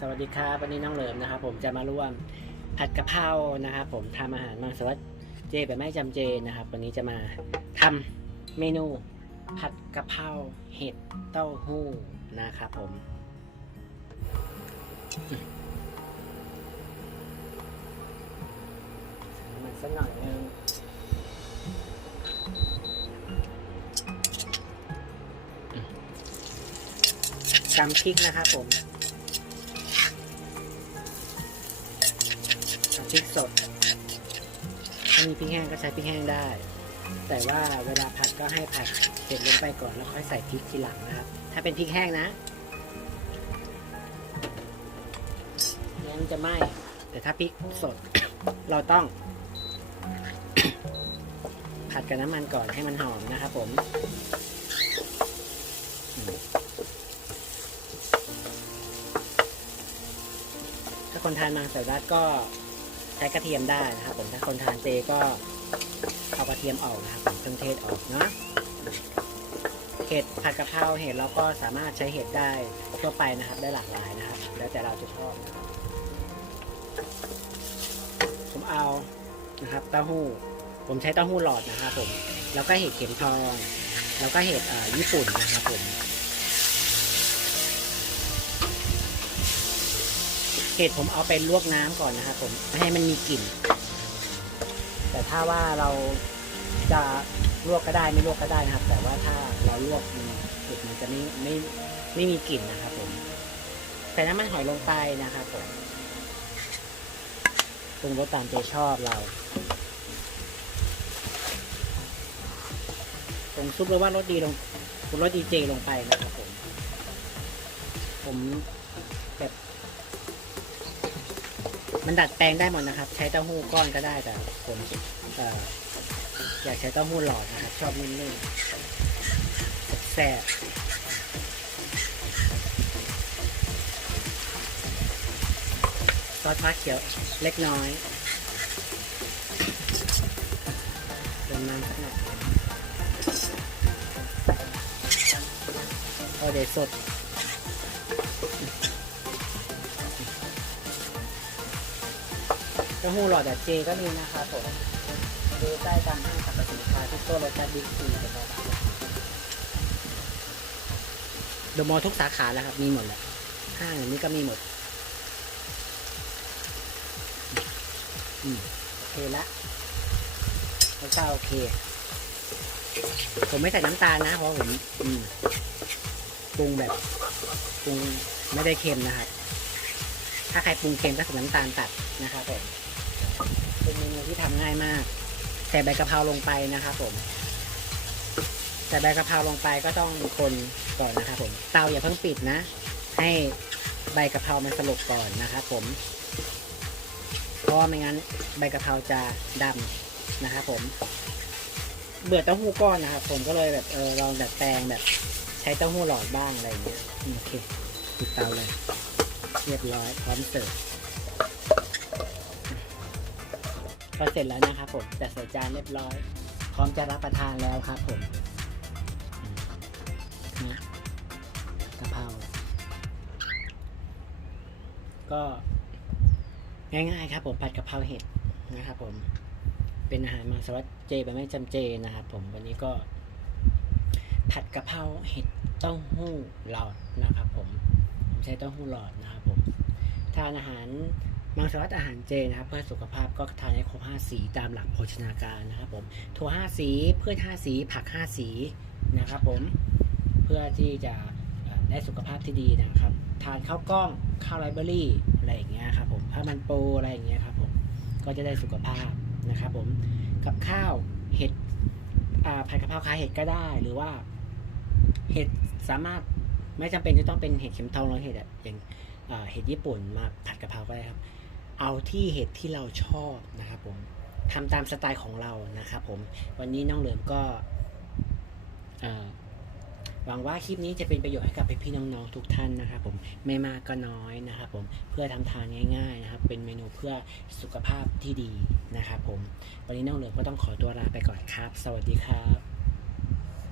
สวัสดีครับวันนี้น้องเหลิมนะครับ ผมจะมาร่วมผัดกะเพรานะครับผมทำอาหารมังสวิรัตเจแบบไม่จำเจนะครับ วันนี้จะมาทำเมนูผัดกะเพราเห็ดเต้าหู้นะครับผม มันสักหน่อยนึงตำพริกนะครับผม ริกสดถ้ามีพริกแห้งก็ใช้พริกแห้งได้ แต่ว่าเวลาผัดก็ให้ผัดเสร็จลงไปก่อนแล้วค่อยใส่พริกทีหลังนะครับ ถ้าเป็นพริกแห้งนะเนื้อมันจะไหม้แต่ถ้าพริกสด เราต้อง ผัดกับน้ำมันก่อนให้มันหอมนะครับผมอืมถ้าคนทานมังสวิรัตก็ ใช้กระเทียมได้นะครับผมถ้าคนทานเจก็เอากระเทียมออกนะครับผมเครื่องเทศออกเนาะเห็ดผัดกะเพราเห็ดเราก็สามารถใช้เห็ดได้ทั่วไปนะครับ ได้หลากหลายนะครับ แล้วแต่เราจะชอบนะครับผมเอานะครับเต้าหู้ ผมใช้เต้าหู้หลอดนะครับผมแล้วก็เห็ดเข็มทอง แล้วก็เห็ดอ่าญี่ปุ่นนะครับผม เห็ดผมเอาไปลวกน้ำก่อนนะครับผมให้มันมีกลิ่น แต่ถ้าว่าเราจะลวกก็ได้ไม่ลวกก็ได้นะครับ แต่ว่าถ้าเราลวกมันเห็ดมันจะไม่ไม่ไม่มีกลิ่นนะครับผมใส่น้ำมันหอยลงไปนะครับผมปรุงรสตามใจชอบเราปรุงซุปหรือว่ารสดีลงปรุงรสดีเจลงไปนะครับผม ผมแบบ มันดัดแปลงได้หมดนะครับ ใช้เต้าหู้ก้อนก็ได้แต่ผมออยากใช้เต้าหู้หลอดนะครับ ชอบนิ่มๆแซ่บซอสฟ้าเขียวเล็กน้อยเติมน้ำสักหน่อยโอเดยวสด เต้าหู้หลอดแบบเจก็มีนะครับผมดูใต้ตามห้างสรรพสินค้าทุกตัวรสชาติบิ๊กซีเป็นโลบเดอะมอลทุกสาขาแล้วครับ มีหมดแหละห้างอย่างนี้ก็มีหมดอืมโอเคละรสชาโอเค ผมไม่ใส่น้ำตาลนะ เพราะผมอืมปรุงแบบปรุงไม่ได้เค็มนะครับ ถ้าใครปรุงเค็มก็ใส่น้ำตาลตัดนะครับผม เป็นเมนูที่ทำง่ายมาก ใส่ใบกะเพราลงไปนะครับผมใส่ใบกะเพราลงไปก็ต้องคนก่อนนะครับผม เตาอย่าเพิ่งปิดนะ ให้ใบกะเพรามันสลบก่อนนะครับผม เพราะว่าไม่งั้นใบกะเพราจะดำนะครับผม เบื่อเต้าหู้ก้อนนะครับผมก็เลยแบบเออลองดัดแปลงแบบ ใช้เต้าหู้หลอดบ้างอะไรอย่างเงี้ย โอเคปิดเตาเลย เรียบร้อยพร้อมเสิร์ฟ พอเสร็จแล้วนะครับผมจัดใส่จานเรียบร้อย พร้อมจะรับประทานแล้วครับผมอืมนะกะเพราก็ง่ายๆครับผมผัดกะเพราเห็ดนะครับผมเป็นอาหารมังสวิรัตเจแบบไม่จำเจนะครับผมวันนี้ก็ ผัดกะเพราเห็ดเต้าหู้หลอดนะครับผมผมใช้เต้าหู้หลอดนะครับผมทานอาหาร มังสวิรัตอาหารเจนะครับเพื่อสุขภาพก็ทานให้ครบ5สีตามหลักโภชนาการนะครับผมถั่ว5สีพืช5สีผัก5สีนะครับผมเพื่อที่จะได้สุขภาพที่ดีนะครับ ทานข้าวกล้องข้าวไรเบอรี่อะไรอย่างเงี้ยครับผมข้าวมันปูอะไรอย่างเงี้ยครับผมก็จะได้สุขภาพนะครับผมกับข้าวเห็ดผัดกะเพราคาเห็ดก็ได้หรือว่า เห็ดสามารถไม่จำเป็นจะต้องเป็นเห็ดเข็มทองหรือเห็ดอะอย่างเห็ดญี่ปุ่นมาผัดกะเพราก็ได้ครับ เอาที่เห็ดที่เราชอบนะครับผมทำตามสไตล์ของเรานะครับผมวันนี้น้องเหลิมก็หวังว่าคลิปนี้จะเป็นประโยชน์ให้กับพี่ๆน้องๆทุกท่านนะครับผมไม่มากก็น้อยนะครับผมเพื่อทำทานง่ายๆนะครับ เป็นเมนูเพื่อสุขภาพที่ดีนะครับผมวันนี้น้องเหลิมก็ต้องขอตัวลาไปก่อนครับ สวัสดีครับ